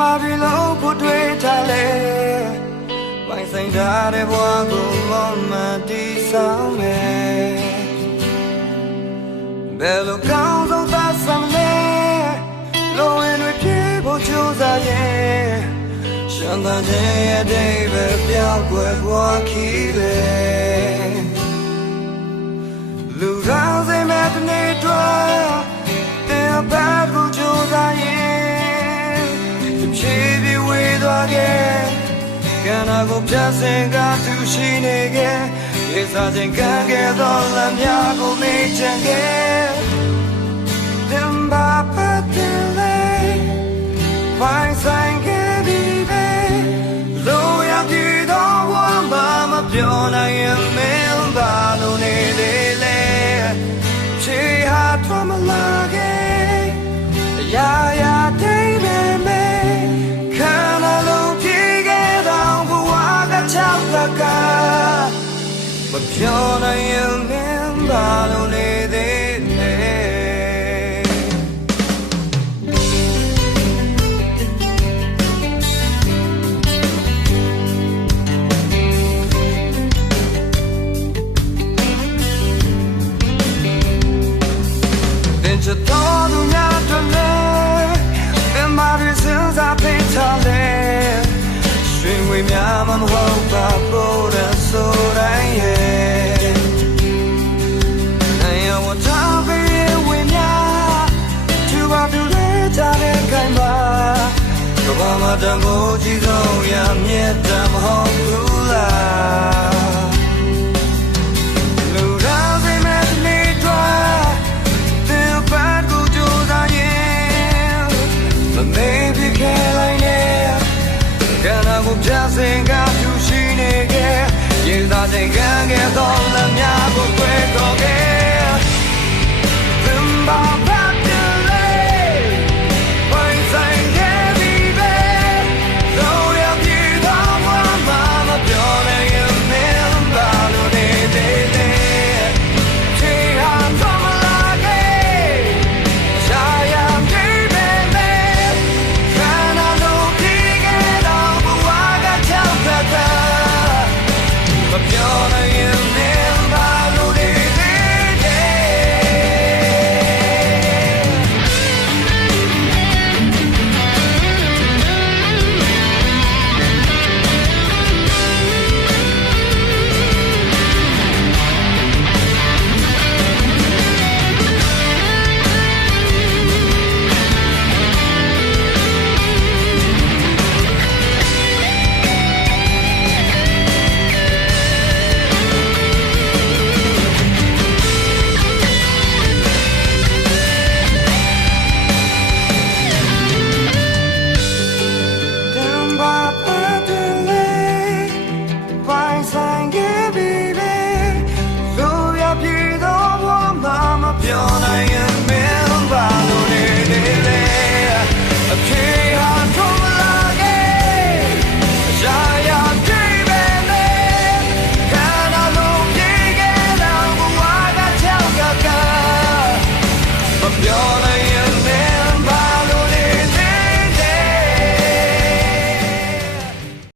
မှာပြီလို့ဖို့တွေ့ထားလေပိုင်ဆိုင်ထားတဲ့ဘဝကိုမတည်ဆောင်မယ်ဘယ်လိုကောင်းဆုံးသာဆောင်လဲလိုရင်တွေပြေဖို့ကြိုးစားရင်ရှမ်းသာခြင်းရဲ့ဒိဗ္ဗေပြောင်းကွယ်ဘဝခီးလေလူကောင်းစိတ်မဲ့တနေ့တော့တင်ပါကိုကြိုးစားရင်ဖြည်းဖြည်းဝေးသွားခဲ့ကံနာကိုပြတ်စင်ကသူရှိနေခဲ့ရေးစားခြင်းကံခဲ့သောလမ်းများကိုမေ့ချင်ခဲ့တင်ပါပတ်တယ်လေပိုင်ဆိုင်ခဲ့ပြီပဲလိုရည်တော်ဝမ်းမပြောနိုင်ရင်မင်းပါလို့နေသေးလေချေဟာထွမ်းမလာခဲ့ရာရာတိမ်မဲခန္ဓာလုံးပြေခဲ့တော့ဘဝကချောက်ကကမပြောနိုင်ရင်မင်းပါလို့နေသေးလေချစ်တော်သူများတို့လည်းဘယ်မှာရစင်စားဖိတ်ထားလဲရွှေငွေများမဟုတ်ပါဘူးတဲ့ဆိုတိုင်းရဲ့နိုင်ဝတ်ထားပြီးဝင်းများသူပါသူလေးကြတဲ့ခိုင်ပါကဘာမှတမိုးကြီးဆုံးရမြတ်တမဟုတ်ဘူးလားပြစင်ကသူရှိနေခဲ့ရေးသားခြင်းကံကဲသောလမ်းများကို